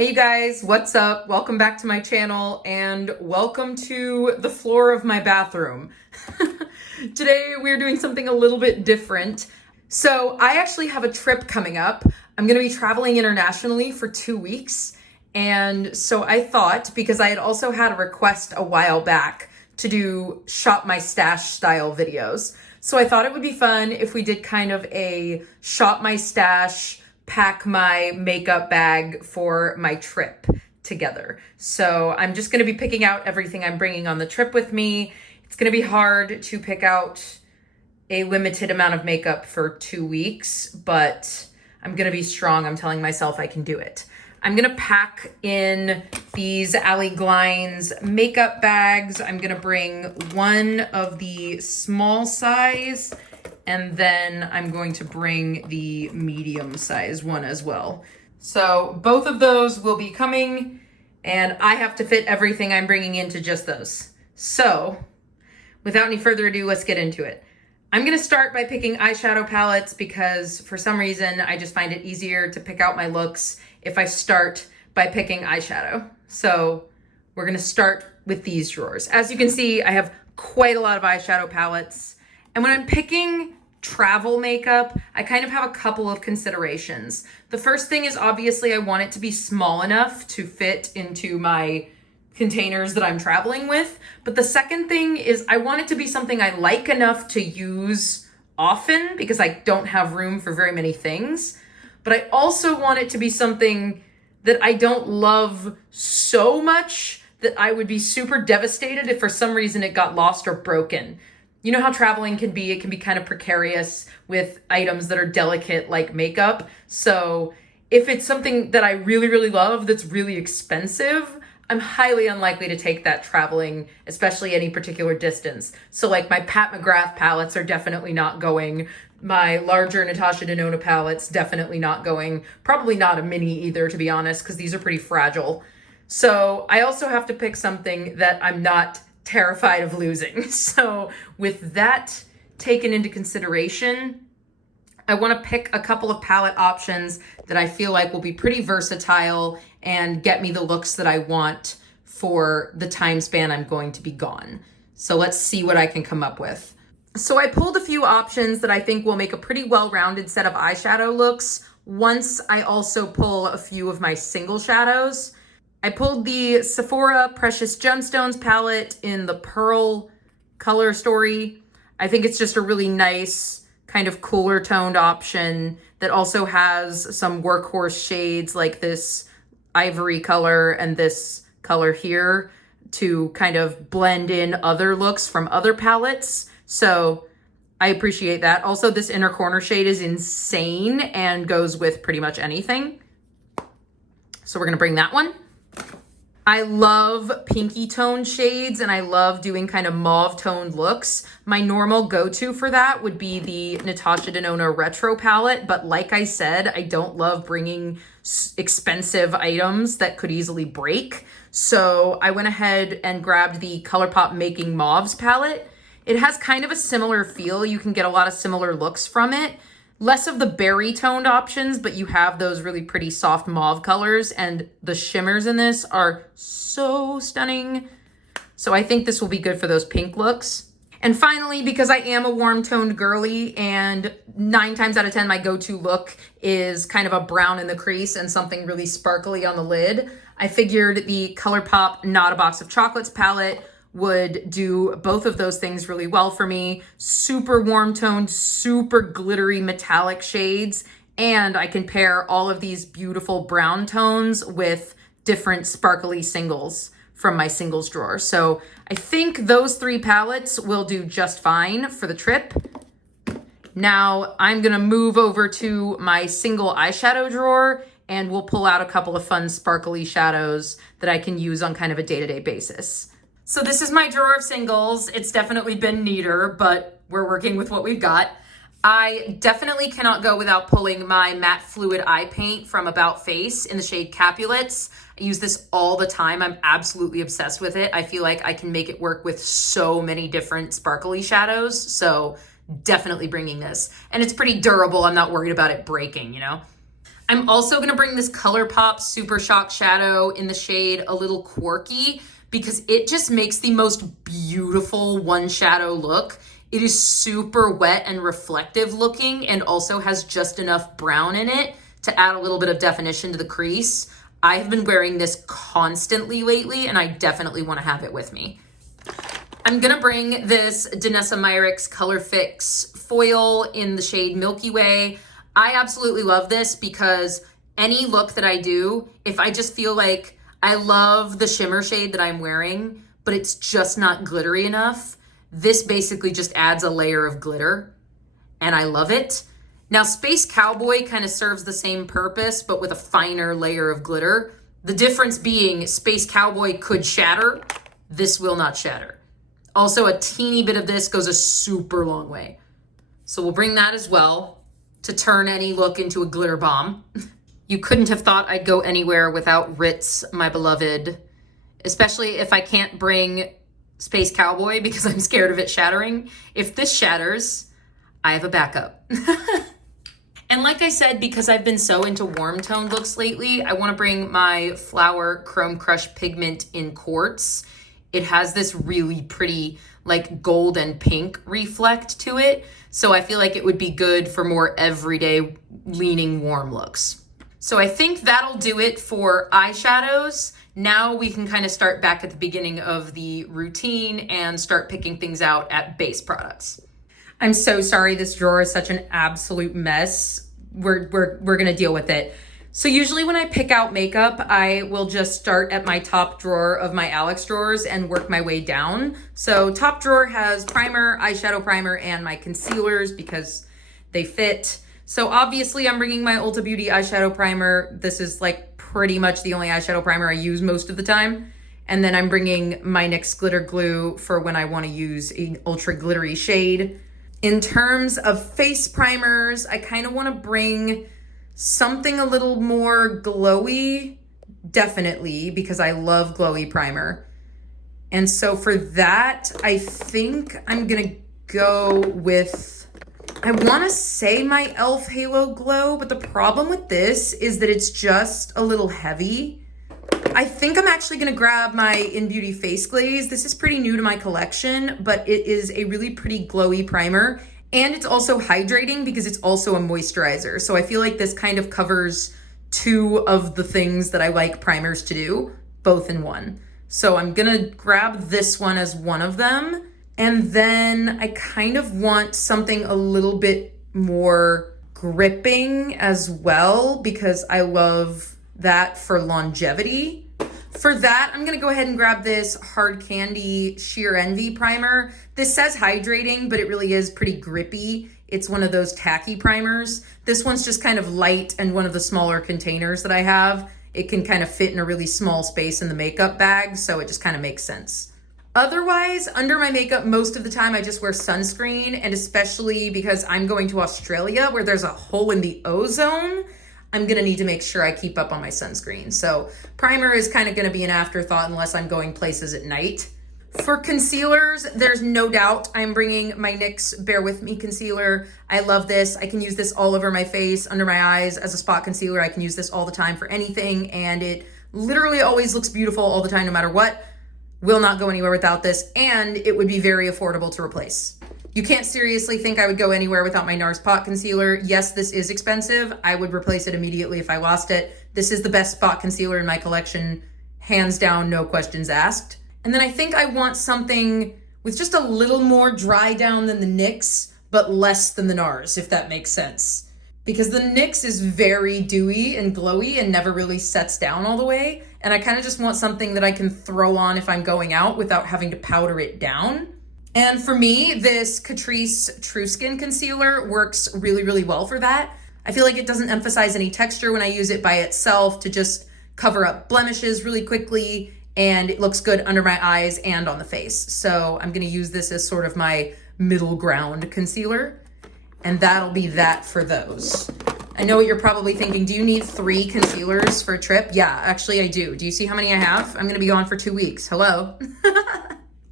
Hey you guys, what's up? Welcome back to my channel and welcome to the floor of my bathroom. Today we're doing something a little bit different. So I actually have a trip coming up. I'm gonna be traveling internationally for 2 weeks. And so I thought, because I had also had a request a while back to do shop my stash style videos. So I thought it would be fun if we did kind of a shop my stash, pack my makeup bag for my trip together. So I'm just gonna be picking out everything I'm bringing on the trip with me. It's gonna be hard to pick out a limited amount of makeup for 2 weeks, but I'm gonna be strong. I'm telling myself I can do it. I'm gonna pack in these Ali Glines makeup bags. I'm gonna bring one of the small size, and then I'm going to bring the medium size one as well. So both of those will be coming, and I have to fit everything I'm bringing into just those. So without any further ado, let's get into it. I'm gonna start by picking eyeshadow palettes because for some reason I just find it easier to pick out my looks if I start by picking eyeshadow. So we're gonna start with these drawers. As you can see, I have quite a lot of eyeshadow palettes. And when I'm picking travel makeup, I kind of have a couple of considerations. The first thing is obviously I want it to be small enough to fit into my containers that I'm traveling with. But the second thing is I want it to be something I like enough to use often because I don't have room for very many things. But I also want it to be something that I don't love so much that I would be super devastated if for some reason it got lost or broken. You know how traveling can be, it can be kind of precarious with items that are delicate like makeup. So if it's something that I really, really love that's really expensive, I'm highly unlikely to take that traveling, especially any particular distance. So like my Pat McGrath palettes are definitely not going. My larger Natasha Denona palettes definitely not going. Probably not a mini either, to be honest, because these are pretty fragile. So I also have to pick something that I'm not terrified of losing. So with that taken into consideration, I want to pick a couple of palette options that I feel like will be pretty versatile and get me the looks that I want for the time span I'm going to be gone. So let's see what I can come up with. So I pulled a few options that I think will make a pretty well-rounded set of eyeshadow looks once I also pull a few of my single shadows. I pulled the Sephora Precious Gemstones palette in the Pearl color story. I think it's just a really nice kind of cooler toned option that also has some workhorse shades like this ivory color and this color here to kind of blend in other looks from other palettes. So I appreciate that. Also, this inner corner shade is insane and goes with pretty much anything. So we're gonna bring that one. I love pinky toned shades and I love doing kind of mauve toned looks. My normal go-to for that would be the Natasha Denona Retro palette, but like I said, I don't love bringing expensive items that could easily break. So I went ahead and grabbed the ColourPop Making Mauves palette. It has kind of a similar feel. You can get a lot of similar looks from it. Less of the berry toned options, but you have those really pretty soft mauve colors, and the shimmers in this are so stunning. So I think this will be good for those pink looks. And finally, because I am a warm toned girly and 9 times out of 10, my go-to look is kind of a brown in the crease and something really sparkly on the lid, I figured the ColourPop Not a Box of Chocolates palette would do both of those things really well for me. Super warm toned, super glittery metallic shades. And I can pair all of these beautiful brown tones with different sparkly singles from my singles drawer. So I think those 3 palettes will do just fine for the trip. Now I'm gonna move over to my single eyeshadow drawer and we'll pull out a couple of fun sparkly shadows that I can use on kind of a day-to-day basis. So this is my drawer of singles. It's definitely been neater, but we're working with what we've got. I definitely cannot go without pulling my matte fluid eye paint from About Face in the shade Capulets. I use this all the time. I'm absolutely obsessed with it. I feel like I can make it work with so many different sparkly shadows. So definitely bringing this. And it's pretty durable. I'm not worried about it breaking, you know? I'm also gonna bring this ColourPop Super Shock Shadow in the shade A Little Quirky because it just makes the most beautiful one shadow look. It is super wet and reflective looking and also has just enough brown in it to add a little bit of definition to the crease. I have been wearing this constantly lately and I definitely want to have it with me. I'm gonna bring this Danessa Myricks Color Fix foil in the shade Milky Way. I absolutely love this because any look that I do, if I just feel like I love the shimmer shade that I'm wearing, but it's just not glittery enough, this basically just adds a layer of glitter and I love it. Now Space Cowboy kind of serves the same purpose, but with a finer layer of glitter. The difference being Space Cowboy could shatter, this will not shatter. Also a teeny bit of this goes a super long way. So we'll bring that as well to turn any look into a glitter bomb. You couldn't have thought I'd go anywhere without Ritz, my beloved, especially if I can't bring Space Cowboy because I'm scared of it shattering. If this shatters, I have a backup. And like I said, because I've been so into warm toned looks lately, I want to bring my Flower Chrome Crush Pigment in Quartz. It has this really pretty like gold and pink reflect to it. So I feel like it would be good for more everyday leaning warm looks. So I think that'll do it for eyeshadows. Now we can kind of start back at the beginning of the routine and start picking things out at base products. I'm so sorry this drawer is such an absolute mess. We're gonna deal with it. So usually when I pick out makeup, I will just start at my top drawer of my Alex drawers and work my way down. So top drawer has primer, eyeshadow primer, and my concealers because they fit. So obviously I'm bringing my Ulta Beauty eyeshadow primer. This is like pretty much the only eyeshadow primer I use most of the time. And then I'm bringing my NYX glitter glue for when I want to use an ultra glittery shade. In terms of face primers, I kind of want to bring something a little more glowy, definitely, because I love glowy primer. And so for that, I think I'm gonna go with, I wanna say my e.l.f. Halo Glow, but the problem with this is that it's just a little heavy. I think I'm actually gonna grab my In Beauty Face Glaze. This is pretty new to my collection, but it is a really pretty glowy primer. And it's also hydrating because it's also a moisturizer. So I feel like this kind of covers two of the things that I like primers to do, both in one. So I'm gonna grab this one as one of them. And then I kind of want something a little bit more gripping as well because I love that for longevity. For that, I'm gonna go ahead and grab this Hard Candy Sheer Envy primer. This says hydrating, but it really is pretty grippy. It's one of those tacky primers. This one's just kind of light and one of the smaller containers that I have. It can kind of fit in a really small space in the makeup bag, so it just kind of makes sense. Otherwise, under my makeup, most of the time I just wear sunscreen, and especially because I'm going to Australia where there's a hole in the ozone, I'm gonna need to make sure I keep up on my sunscreen. So primer is kind of gonna be an afterthought unless I'm going places at night. For concealers, there's no doubt I'm bringing my NYX Bear With Me concealer. I love this. I can use this all over my face, under my eyes as a spot concealer. I can use this all the time for anything, and it literally always looks beautiful all the time, no matter what. Will not go anywhere without this, and it would be very affordable to replace. You can't seriously think I would go anywhere without my NARS Pot Concealer. Yes, this is expensive. I would replace it immediately if I lost it. This is the best spot concealer in my collection. Hands down, no questions asked. And then I think I want something with just a little more dry down than the NYX, but less than the NARS, if that makes sense. Because the NYX is very dewy and glowy and never really sets down all the way. And I kind of just want something that I can throw on if I'm going out without having to powder it down. And for me, this Catrice True Skin Concealer works really, really well for that. I feel like it doesn't emphasize any texture when I use it by itself to just cover up blemishes really quickly, and it looks good under my eyes and on the face. So I'm gonna use this as sort of my middle ground concealer, and that'll be that for those. I know what you're probably thinking, do you need 3 concealers for a trip? Yeah, actually I do. Do you see how many I have? I'm gonna be gone for 2 weeks, hello.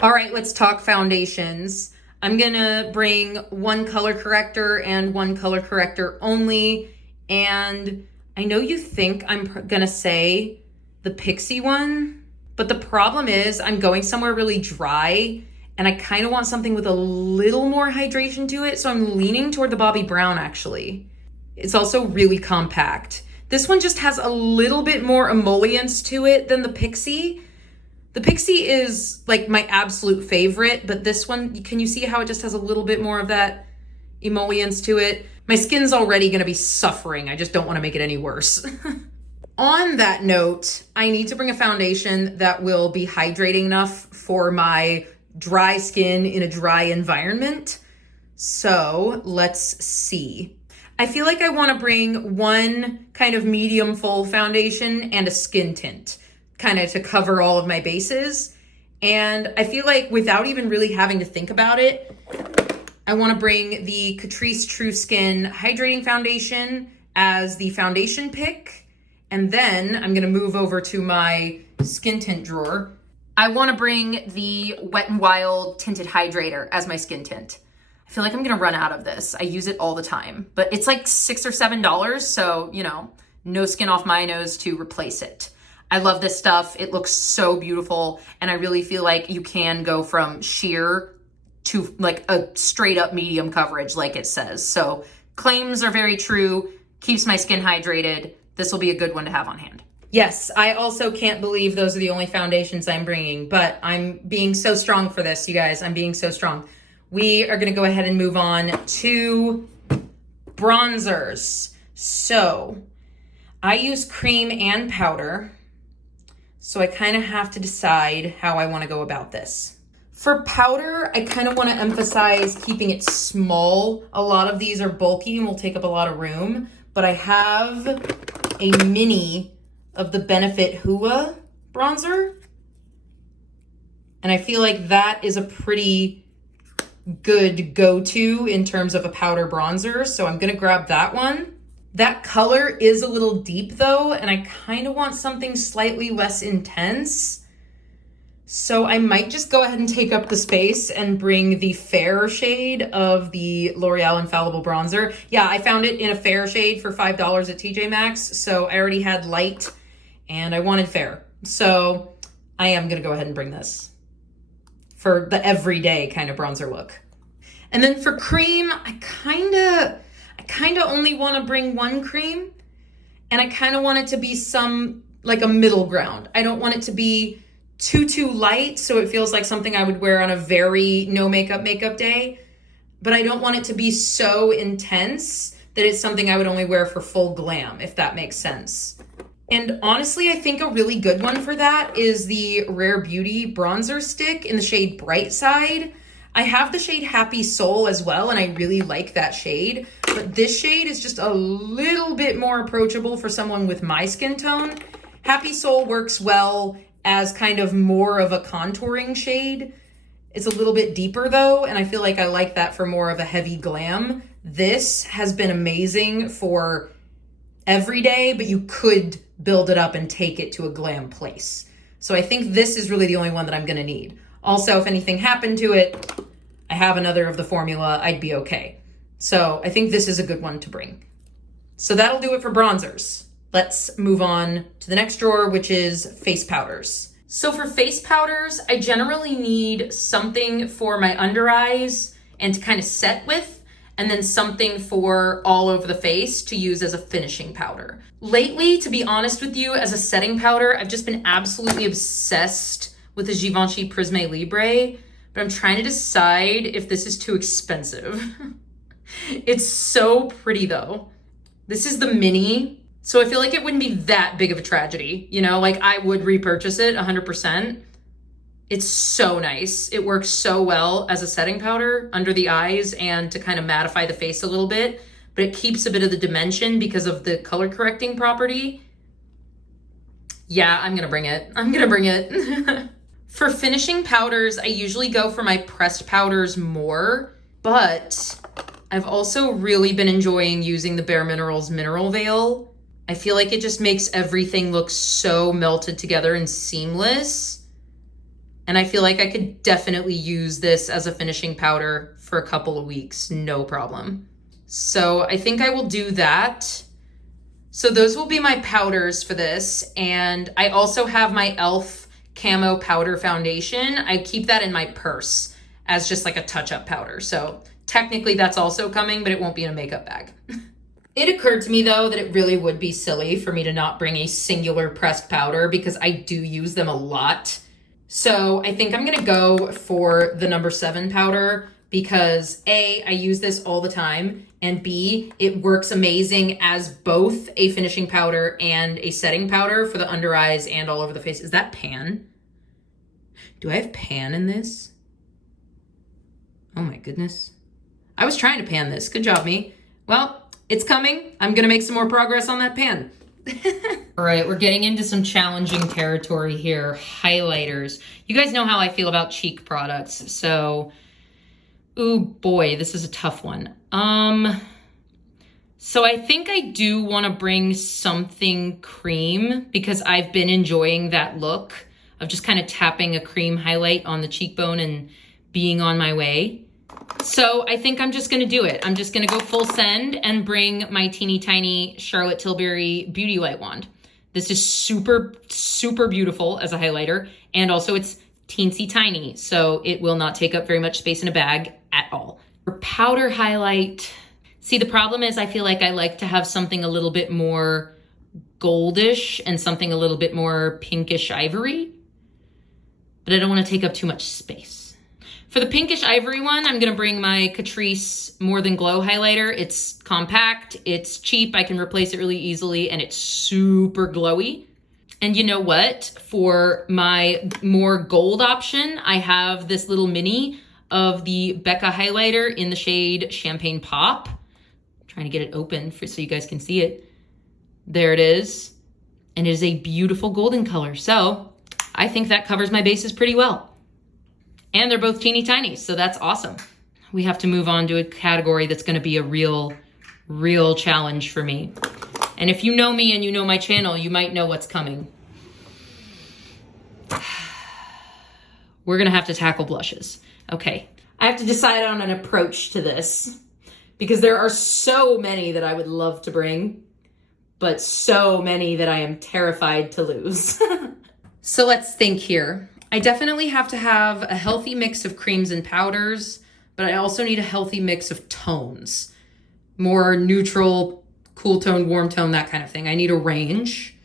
All right, let's talk foundations. I'm gonna bring one color corrector and one color corrector only. And I know you think I'm gonna say the Pixie one, but the problem is I'm going somewhere really dry and I kind of want something with a little more hydration to it. So I'm leaning toward the Bobbi Brown actually. It's also really compact. This one just has a little bit more emollients to it than the Pixie. The Pixie is like my absolute favorite, but this one, can you see how it just has a little bit more of that emollients to it? My skin's already gonna be suffering. I just don't wanna make it any worse. On that note, I need to bring a foundation that will be hydrating enough for my dry skin in a dry environment. So let's see. I feel like I wanna bring one kind of medium full foundation and a skin tint, kind of to cover all of my bases. And I feel like without even really having to think about it, I want to bring the Catrice True Skin Hydrating Foundation as the foundation pick. And then I'm going to move over to my skin tint drawer. I want to bring the Wet n Wild Tinted Hydrator as my skin tint. I feel like I'm going to run out of this. I use it all the time, but it's like $6 or $7. So, you know, no skin off my nose to replace it. I love this stuff. It looks so beautiful. And I really feel like you can go from sheer to like a straight up medium coverage like it says. So claims are very true, keeps my skin hydrated. This will be a good one to have on hand. Yes, I also can't believe those are the only foundations I'm bringing, but I'm being so strong for this, you guys. I'm being so strong. We are gonna go ahead and move on to bronzers. So I use cream and powder. So I kind of have to decide how I wanna go about this. For powder, I kind of want to emphasize keeping it small. A lot of these are bulky and will take up a lot of room, but I have a mini of the Benefit Hua bronzer. And I feel like that is a pretty good go-to in terms of a powder bronzer. So I'm going to grab that one. That color is a little deep though, and I kind of want something slightly less intense. So I might just go ahead and take up the space and bring the fair shade of the L'Oreal Infallible Bronzer. Yeah, I found it in a fair shade for $5 at TJ Maxx. So I already had light and I wanted fair. So I am gonna go ahead and bring this for the everyday kind of bronzer look. And then for cream, I kinda only wanna bring one cream, and I kinda want it to be like a middle ground. I don't want it to be too light, so it feels like something I would wear on a very no makeup day, but I don't want it to be so intense that it's something I would only wear for full glam, if that makes sense. And honestly, I think a really good one for that is the Rare Beauty bronzer stick in the shade Bright Side. I have the shade Happy Soul as well, and I really like that shade, but this shade is just a little bit more approachable for someone with my skin tone. Happy Soul works well as kind of more of a contouring shade. It's a little bit deeper though, and I feel like I like that for more of a heavy glam. This has been amazing for every day, but you could build it up and take it to a glam place. So I think this is really the only one that I'm gonna need. Also, if anything happened to it, I have another of the formula, I'd be okay. So I think this is a good one to bring. So that'll do it for bronzers. Let's move on to the next drawer, which is face powders. So for face powders, I generally need something for my under eyes and to kind of set with, and then something for all over the face to use as a finishing powder. Lately, to be honest with you, as a setting powder, I've just been absolutely obsessed with the Givenchy Prisme Libre, but I'm trying to decide if this is too expensive. It's so pretty though. This is the mini. So I feel like it wouldn't be that big of a tragedy, you know, like I would repurchase it 100%. It's so nice. It works so well as a setting powder under the eyes and to kind of mattify the face a little bit, but it keeps a bit of the dimension because of the color correcting property. Yeah, I'm gonna bring it. I'm gonna bring it. For finishing powders, I usually go for my pressed powders more, but I've also really been enjoying using the Bare Minerals Mineral Veil. I feel like it just makes everything look so melted together and seamless. And I feel like I could definitely use this as a finishing powder for a couple of weeks, no problem. So I think I will do that. So those will be my powders for this. And I also have my e.l.f. Camo Powder Foundation. I keep that in my purse as just like a touch-up powder. So technically that's also coming, but it won't be in a makeup bag. It occurred to me though that it really would be silly for me to not bring a singular pressed powder because I do use them a lot. So I think I'm gonna go for the number 7 powder because A, I use this all the time, and B, it works amazing as both a finishing powder and a setting powder for the under eyes and all over the face. Is that pan? Do I have pan in this? Oh my goodness. I was trying to pan this. Good job, me. Well, it's coming. I'm gonna make some more progress on that pan. All right, we're getting into some challenging territory here. Highlighters. You guys know how I feel about cheek products, so, ooh boy, this is a tough one. So I think I do want to bring something cream because I've been enjoying that look of just kind of tapping a cream highlight on the cheekbone and being on my way. So I think I'm just gonna do it. I'm just gonna go full send and bring my teeny tiny Charlotte Tilbury Beauty Light Wand. This is super, super beautiful as a highlighter. And also it's teensy tiny, so it will not take up very much space in a bag at all. For powder highlight, see, the problem is I feel like I like to have something a little bit more goldish and something a little bit more pinkish ivory, but I don't want to take up too much space. For the pinkish ivory one, I'm gonna bring my Catrice More Than Glow highlighter. It's compact, it's cheap, I can replace it really easily, and it's super glowy. And you know what? For my more gold option, I have this little mini of the Becca highlighter in the shade Champagne Pop. I'm trying to get it open so you guys can see it. There it is. And it is a beautiful golden color. So I think that covers my bases pretty well. And they're both teeny tiny, so that's awesome. We have to move on to a category that's gonna be a real challenge for me. And if you know me and you know my channel, you might know what's coming. We're gonna have to tackle blushes. Okay, I have to decide on an approach to this because there are so many that I would love to bring, but so many that I am terrified to lose. So let's think here. I definitely have to have a healthy mix of creams and powders, but I also need a healthy mix of tones. More neutral, cool tone, warm tone, that kind of thing. I need a range.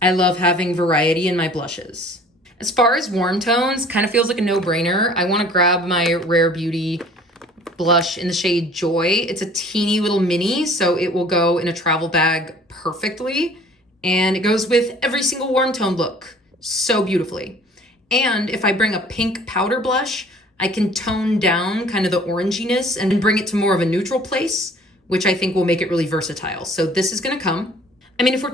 I love having variety in my blushes. As far as warm tones, kind of feels like a no-brainer. I want to grab my Rare Beauty blush in the shade Joy. It's a teeny little mini, so it will go in a travel bag perfectly. And it goes with every single warm tone look so beautifully. And if I bring a pink powder blush, I can tone down kind of the oranginess and bring it to more of a neutral place, which I think will make it really versatile. So this is gonna come. I mean, if we're